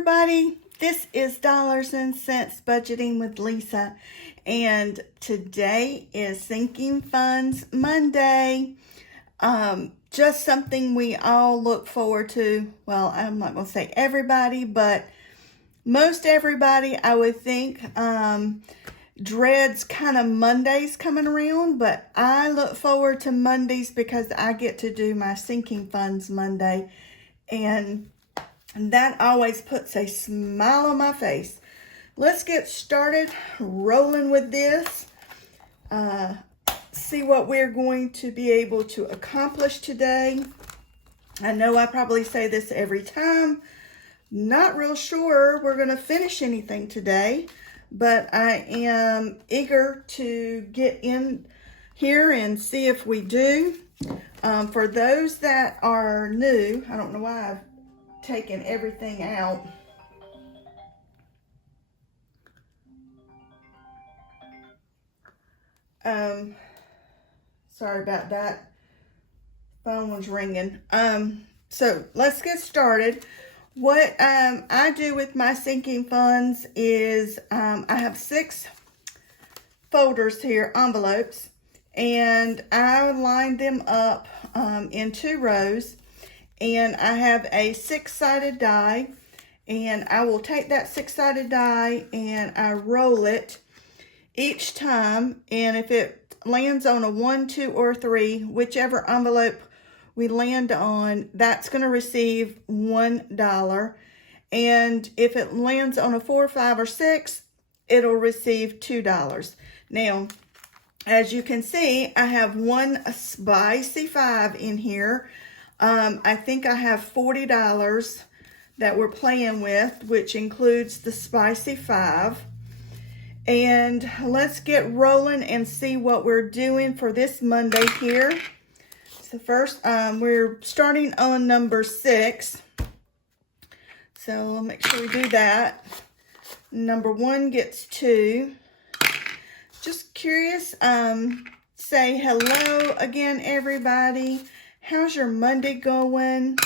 everybody, this is Dollars and Cents Budgeting with Lisa, and today is Sinking Funds Monday. Just something we all look forward to. Well, I'm not going to say everybody, but most everybody, I would think, dreads kind of Mondays coming around, but I look forward to Mondays because I get to do my Sinking Funds Monday, and that always puts a smile on my face. Let's get started rolling with this. See what we're going to be able to accomplish today. I know I probably say this every time. Not real sure we're going to finish anything today, but I am eager to get in here and see if we do. For those that are new, I don't know why I've taken everything out. Sorry about that. Phone was ringing. So let's get started. What I do with my sinking funds is I have 6 folders here, envelopes, and I line them up in 2 rows, and I have a 6-sided die, and I will take that 6-sided die and I roll it each time, and if it lands on a 1, 2, or 3, whichever envelope we land on, that's going to receive $1. And if it lands on a 4, 5, or 6, it'll receive $2. Now, as you can see, I have one spicy 5 in here. I think I have $40 that we're playing with, which includes the spicy 5. And let's get rolling and see what we're doing for this Monday here. So first, we're starting on number 6. So we'll make sure we do that. Number 1 gets 2. Just curious, say hello again, everybody. How's your Monday going?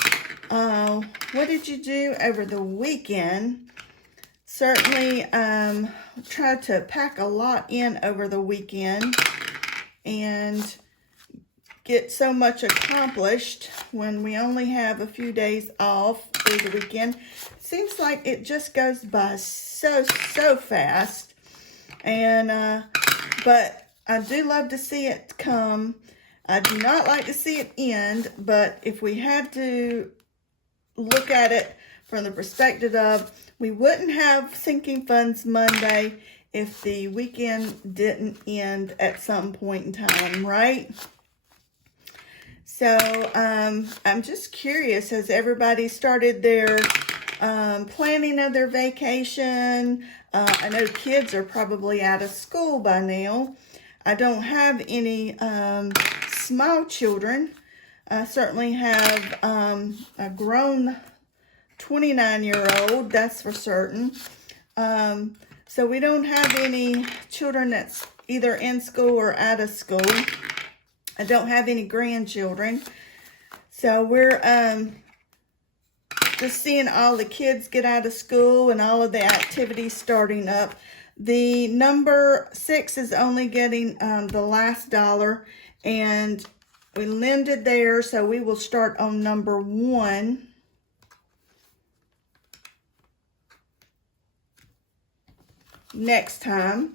What did you do over the weekend? Certainly tried to pack a lot in over the weekend and get so much accomplished when we only have a few days off through the weekend. Seems like it just goes by so fast. And but I do love to see it come. I do not like to see it end, but if we had to look at it from the perspective of we wouldn't have Sinking Funds Monday if the weekend didn't end at some point in time, right? So I'm just curious, has everybody started their planning of their vacation? I know kids are probably out of school by now. I don't have any small children. I certainly have a grown 29-year-old, that's for certain. So we don't have any children that's either in school or out of school. I don't have any grandchildren. So we're just seeing all the kids get out of school and all of the activities starting up. The number 6 is only getting the last dollar, and we landed there, so we will start on number 1. Next time.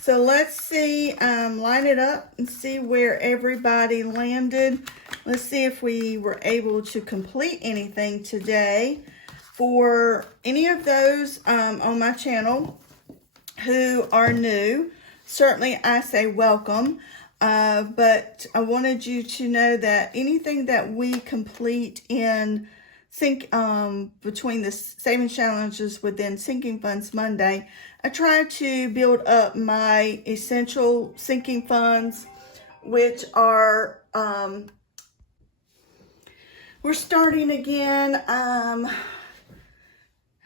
So let's see, line it up and see where everybody landed. Let's see if we were able to complete anything today. For any of those on my channel who are new, certainly I say welcome. But I wanted you to know that anything that we complete in between the savings challenges within Sinking Funds Monday, I try to build up my essential sinking funds, which are, we're starting again.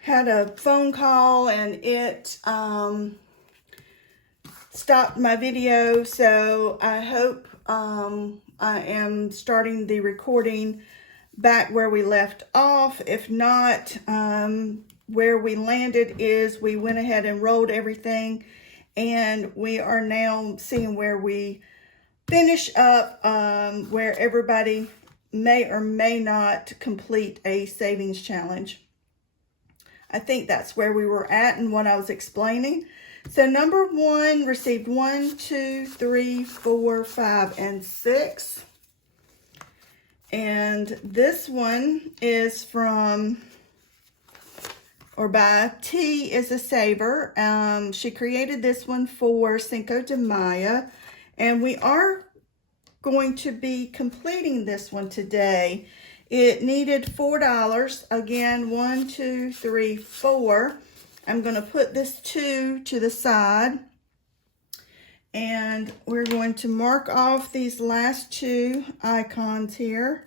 Had a phone call and it stopped my video, so I hope I am starting the recording back where we left off. If not, where we landed is we went ahead and rolled everything, and we are now seeing where we finish up, where everybody may or may not complete a savings challenge. I think that's where we were at and what I was explaining. So number 1 received 1, 2, 3, 4, 5, and 6. And this one is from, or by T is a Saver. She created this one for Cinco de Mayo. And we are going to be completing this one today. It needed $4. Again, 1, 2, 3, 4. I'm going to put this 2 to the side. And we're going to mark off these last 2 icons here.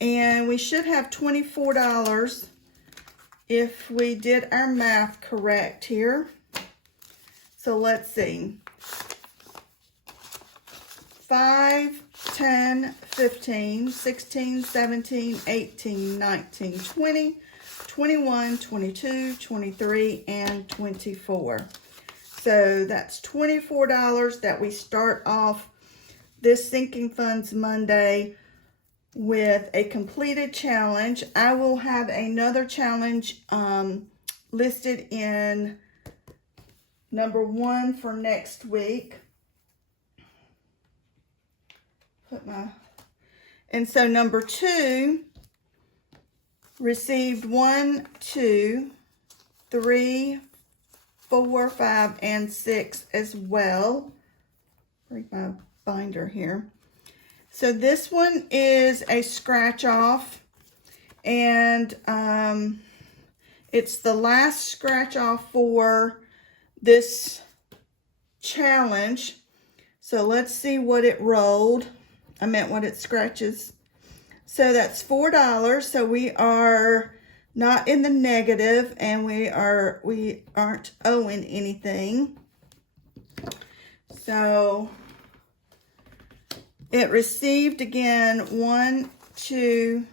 And we should have $24 if we did our math correct here. So let's see. 5, 10, 15, 16, 17, 18, 19, 20, 21, 22, 23, and 24. So that's $24 that we start off this Sinking Funds Monday with a completed challenge. I will have another challenge listed in number 1 for next week. And so number 2 received 1, 2, 3, 4, 5, and 6 as well. Bring my binder here. So this one is a scratch off, and it's the last scratch off for this challenge. So let's see what it rolled. I meant what it scratches. So that's $4. So we are not in the negative, and we aren't owing anything. So it received again 1, 2,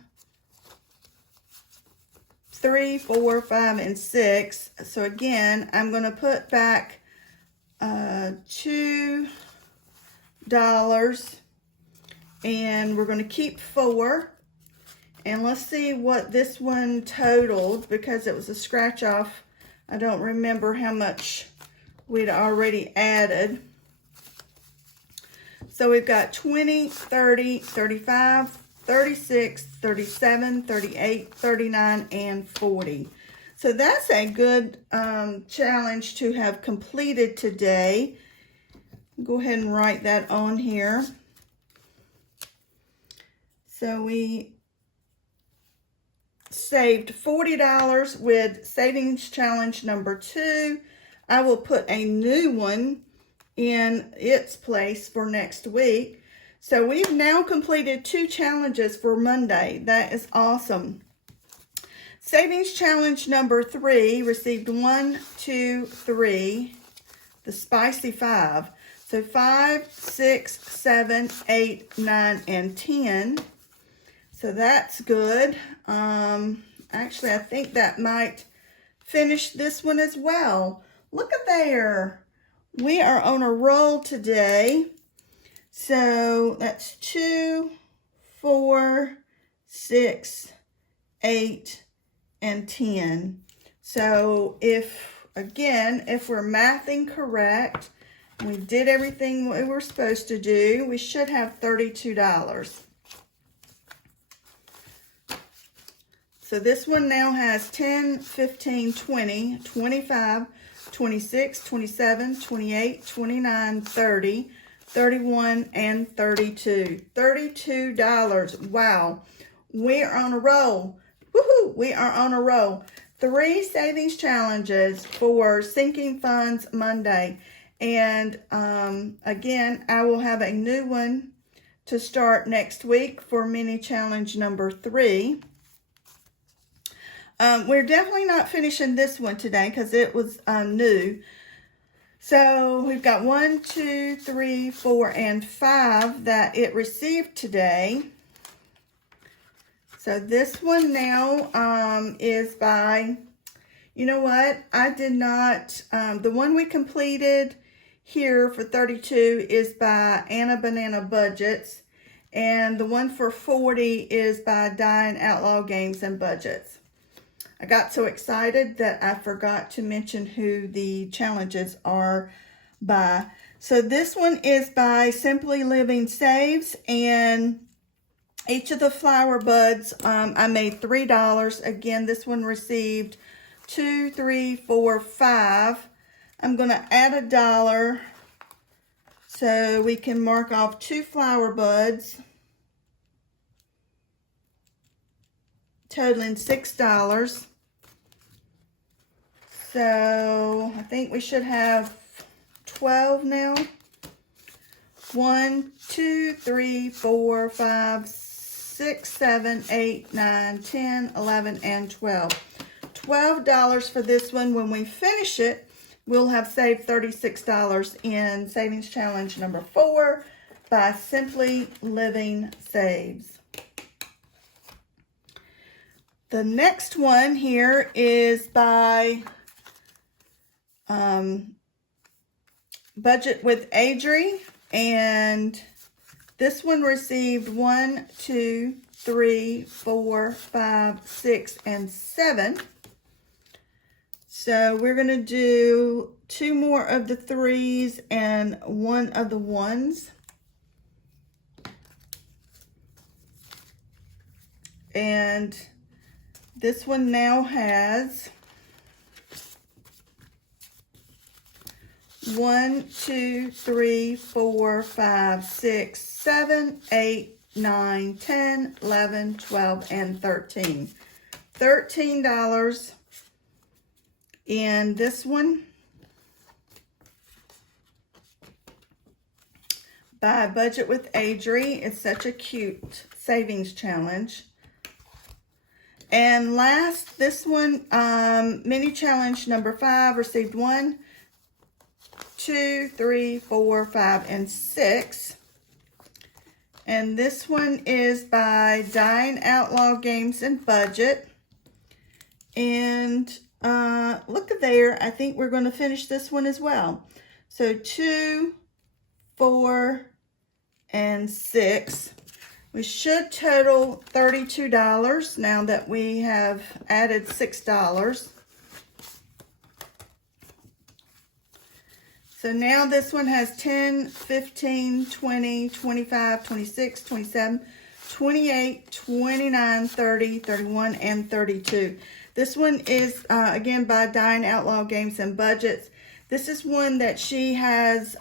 3, 4, 5, and 6. So again, I'm going to put back $2, and we're going to keep 4. And let's see what this one totaled, because it was a scratch off. I don't remember how much we'd already added. So we've got 20, 30, 35, 36, 37, 38, 39, and 40. So that's a good challenge to have completed today. Go ahead and write that on here. So we saved $40 with savings challenge number 2. I will put a new one in its place for next week. So we've now completed 2 challenges for Monday. That is awesome. Savings challenge number 3 received 1, 2, 3, the spicy 5. So 5, 6, 7, 8, 9, and 10. So that's good. Actually, I think that might finish this one as well. Look at there. We are on a roll today. So that's 2, 4, 6, 8, and 10. So if we're mathing correct, we did everything we were supposed to do, we should have $32. So this one now has 10, 15, 20, 25, 26, 27, 28, 29, 30, 31, and 32. $32. Wow. We are on a roll. Woohoo! We are on a roll. 3 savings challenges for Sinking Funds Monday. And again, I will have a new one to start next week for mini challenge number 3. We're definitely not finishing this one today because it was new. So we've got 1, 2, 3, 4, and 5 that it received today. So this one now is by You know what? I did not, the one we completed here for 32 is by Anna Banana Budgets. And the one for 40 is by Dying Outlaw Games and Budgets. I got so excited that I forgot to mention who the challenges are by. So this one is by Simply Living Saves, and each of the flower buds, I made $3. Again, this one received 2, 3, 4, 5. I'm going to add $1 so we can mark off 2 flower buds, totaling $6. So I think we should have 12 now. 1, 2, 3, 4, 5, 6, 7, 8, 9, 10, 11, and 12. $12 for this one. When we finish it, we'll have saved $36 in Savings Challenge number 4 by Simply Living Saves. The next one here is by Budget with Adri, and this one received 1, 2, 3, 4, 5, 6, and 7. So we're going to do 2 more of the 3s and 1 of the 1s. And this one now has 1, 2, 3, 4, 5, 6, 7, 8, 9, 10, 11, 12, and 13. $13 in this one by Budget with Adri. It's such a cute savings challenge. And last, this one, mini challenge number 5 received 1, 2, 3, 4, 5, and 6. And this one is by Dying Outlaw Games and Budget. And look at there, I think we're going to finish this one as well. So 2, 4, and 6. We should total $32 now that we have added $6. So now this one has 10, 15, 20, 25, 26, 27, 28, 29, 30, 31, and 32. This one is, again, by Dying Outlaw Games and Budgets. This is one that she has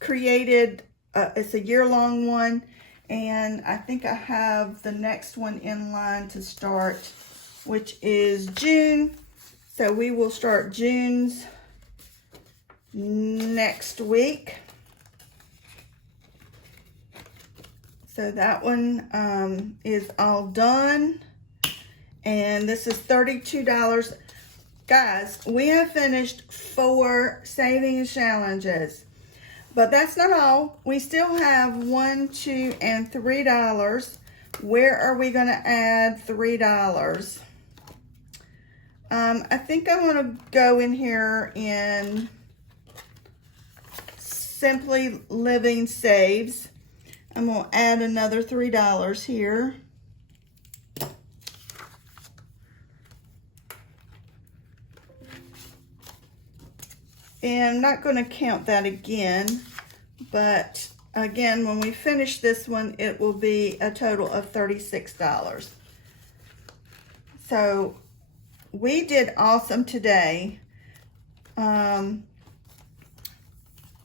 created. It's a year-long one. And I think I have the next one in line to start, which is June. So we will start June's next week. So that one is all done. And this is $32. Guys, we have finished 4 savings challenges. But that's not all. We still have $1, $2, and $3. Where are we going to add $3? I think I want to go in here in Simply Living Saves. I'm going to add another $3 here. And I'm not going to count that again, but again, when we finish this one, it will be a total of $36. So we did awesome today. Awesome,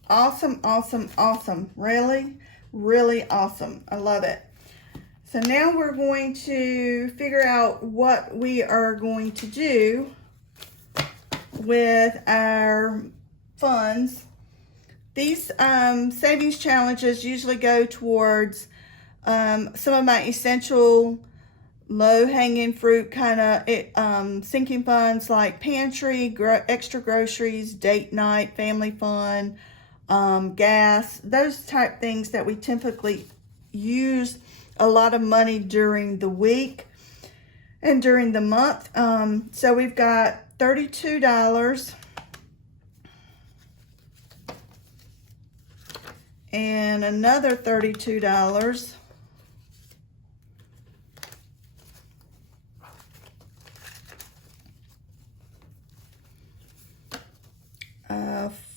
awesome, awesome. Really, really awesome. I love it. So now we're going to figure out what we are going to do with our funds. These savings challenges usually go towards some of my essential low-hanging fruit kind of sinking funds like pantry, extra groceries, date night, family fun, gas, those type things that we typically use a lot of money during the week and during the month. So we've got $32 and another $32.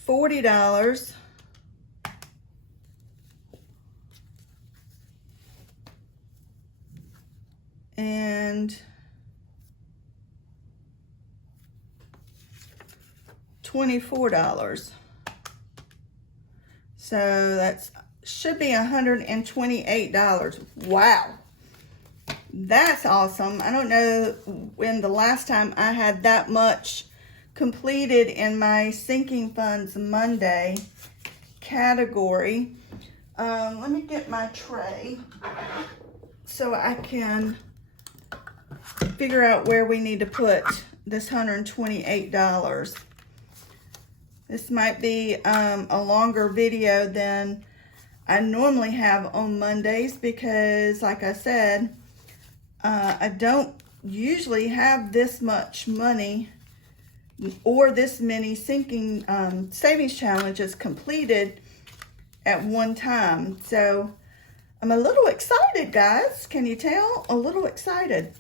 $40 and $24. So that's should be $128. Wow, that's awesome. I don't know when the last time I had that much completed in my Sinking Funds Monday category. Let me get my tray so I can figure out where we need to put this $128. This might be a longer video than I normally have on Mondays because, like I said, I don't usually have this much money or this many sinking savings challenges completed at one time. So I'm a little excited, guys. Can you tell? A little excited.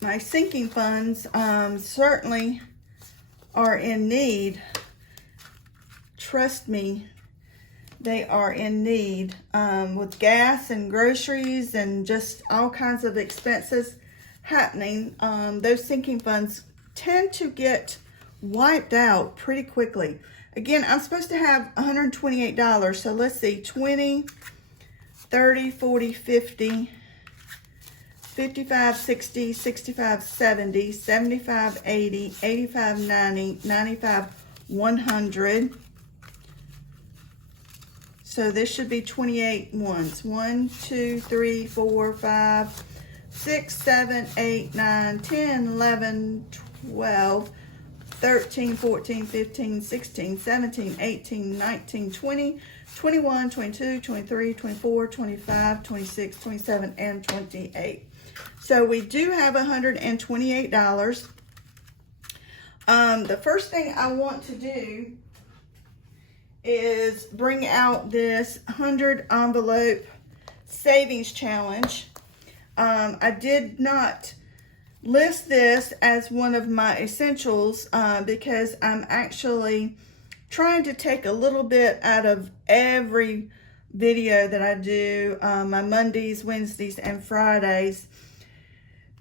My sinking funds certainly are in need. Trust me, they are in need with gas and groceries and just all kinds of expenses happening. Those sinking funds tend to get wiped out pretty quickly. Again, I'm supposed to have $128, so let's see, 20, 30, 40, 50, 55, 60, 65, 70, 75, 80, 85, 90, 95, 100. So this should be 28 ones. 1, 2, 3, 4, 5, 6, 7, 8, 9, 10, 11, 12, 13, 14, 15, 16, 17, 18, 19, 20, 21, 22, 23, 24, 25, 26, 27, and 28. So we do have $128. The first thing I want to do is bring out this 100 envelope savings challenge. I did not list this as one of my essentials because I'm actually trying to take a little bit out of every video that I do, my Mondays, Wednesdays, and Fridays,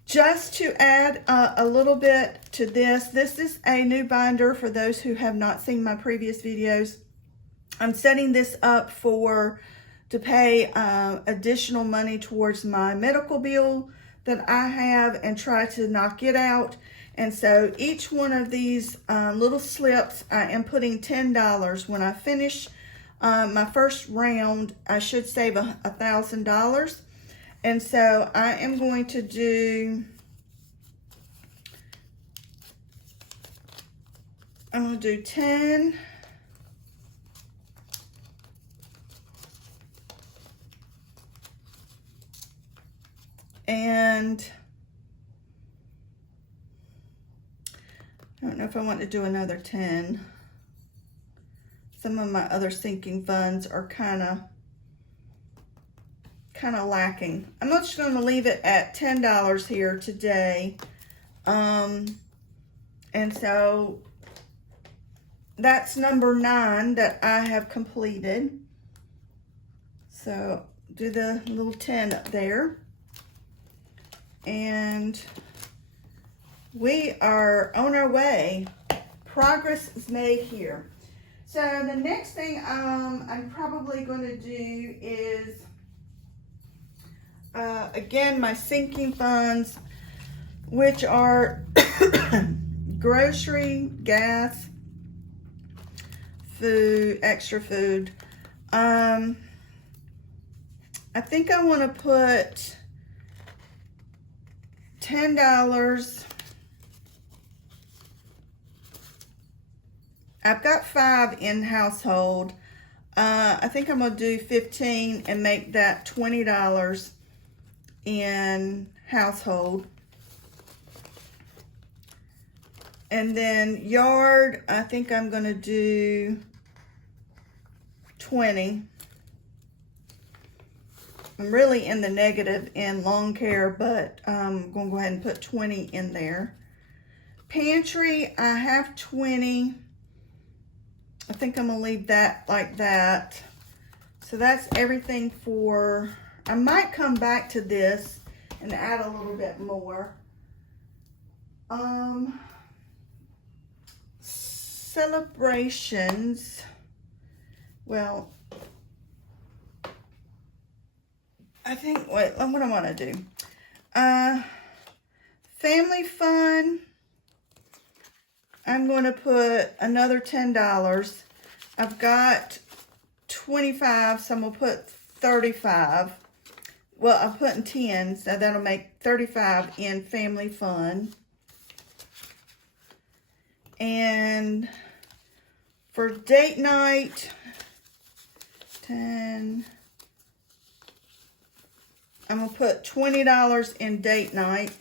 just to add a little bit to this. This is a new binder for those who have not seen my previous videos. I'm setting this up to pay additional money towards my medical bill that I have and try to knock it out. And so each one of these little slips, I am putting $10. When I finish my first round, I should save $1,000. And so I am going to do, I'm going to do 10. And I don't know if I want to do another 10. Some of my other sinking funds are kind of lacking. I'm just going to leave it at $10 here today. And so that's number 9 that I have completed. So do the little 10 up there. And we are on our way. Progress is made here. So the next thing I'm probably going to do is, again, my sinking funds, which are grocery, gas, food, extra food. I think I want to put $10. I've got 5 in household. I think I'm going to do 15 and make that $20 in household. And then yard, I think I'm going to do 20. I'm really in the negative in lawn care, but I'm going to go ahead and put 20 in there. Pantry, I have 20. I think I'm going to leave that like that. So that's everything for, I might come back to this and add a little bit more. Celebrations, well, I think, what I want to do, family fun, I'm going to put another $10. I've got 25, so I'm going to put 35. Well, I'm putting 10, so that'll make 35 in family fun. And for date night, 10, I'm going to put $20 in date night.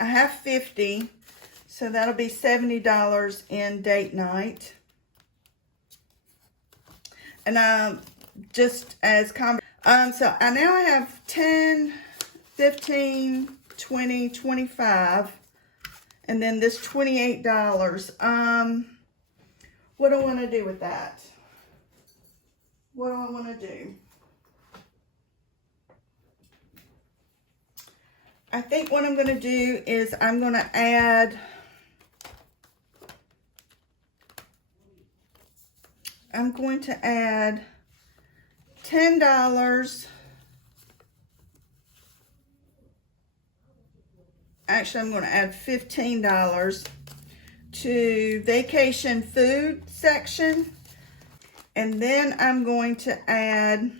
I have 50, so that'll be $70 in date night. And just as so I now have 10, 15, 20, 25, and then this $28. What do I want to do with that? What do I want to do? I think what I'm going to do is I'm going to add, $10. Actually, I'm going to add $15 to vacation food section. And then I'm going to add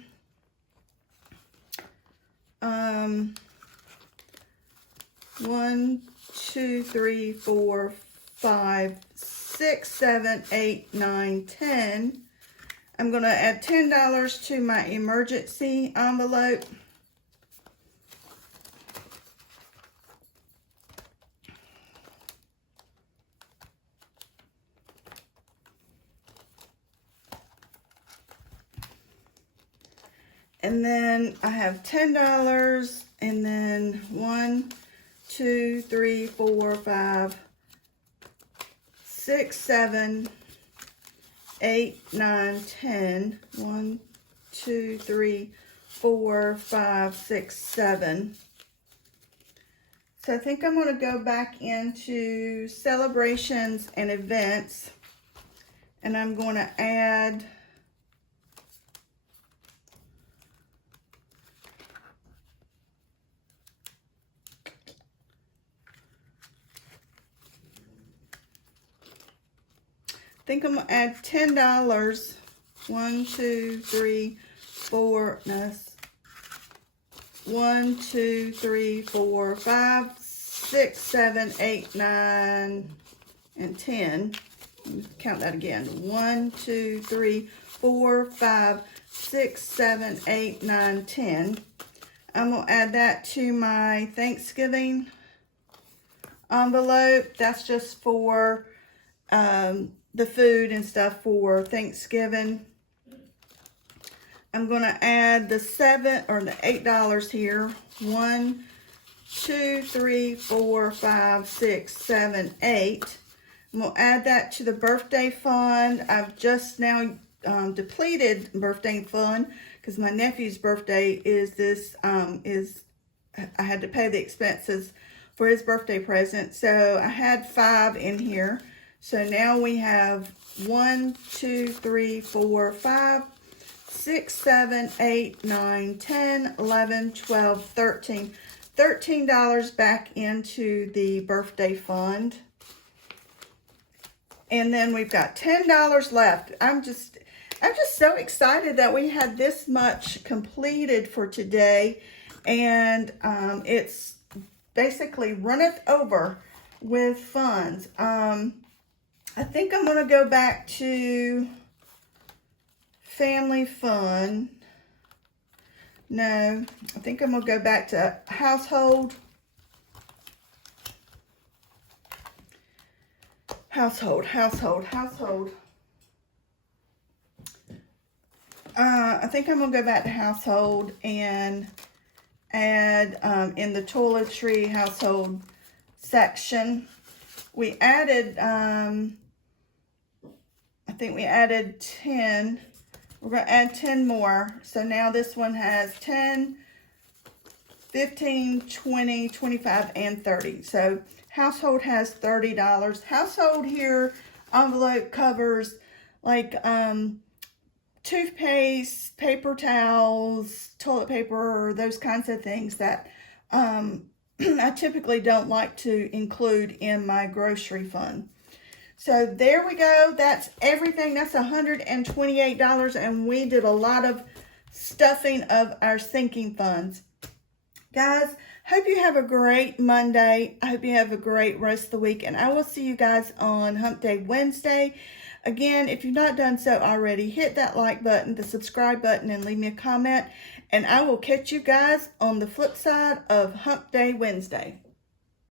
1, 2, 3, 4, 5, 6, 7, 8, 9, 10. I'm going to add $10 to my emergency envelope. And then I have $10, and then 1, 2, 3, 4, 5, 6, 7, 8, 9, 10. 1, 2, 3, 4, 5, 6, 7. So I think I'm going to go back into celebrations and events, and I'm going to add I'm going to add $10. 1, 2, 3, 4, no, 1, 2, 3, 4, 5, 6, 7, 8, 9, and 10. Let me count that again. 1, 2, 3, 4, 5, 6, 7, 8, 9, 10. I'm going to add that to my Thanksgiving envelope. That's just for the food and stuff for Thanksgiving. I'm going to add the $8 here. 1, 2, 3, 4, 5, 6, 7, 8. I'm going to add that to the birthday fund. I've just now depleted birthday fund because my nephew's birthday is I had to pay the expenses for his birthday present. So I had 5 in here. So now we have 1, 2, 3, 4, 5, 6, 7, 8, 9, 10, 11, 12, 13. $13 back into the birthday fund. And then we've got $10 left. I'm just so excited that we had this much completed for today. And it's basically runneth over with funds. I think I'm going to go back to family fun. No, I think I'm gonna go back to household. Household. I think I'm gonna go back to household and add in the toiletry household section. We added, I think we added 10. We're gonna add 10 more. So now this one has 10, 15, 20, 25, and 30. So household has $30. Household here, envelope covers like toothpaste, paper towels, toilet paper, those kinds of things that I typically don't like to include in my grocery fund. So there we go. That's everything. That's $128, and we did a lot of stuffing of our sinking funds. Guys, hope you have a great Monday. I hope you have a great rest of the week, and I will see you guys on Hump Day Wednesday. Again, if you've not done so already, hit that like button, the subscribe button, and leave me a comment. And I will catch you guys on the flip side of Hump Day Wednesday.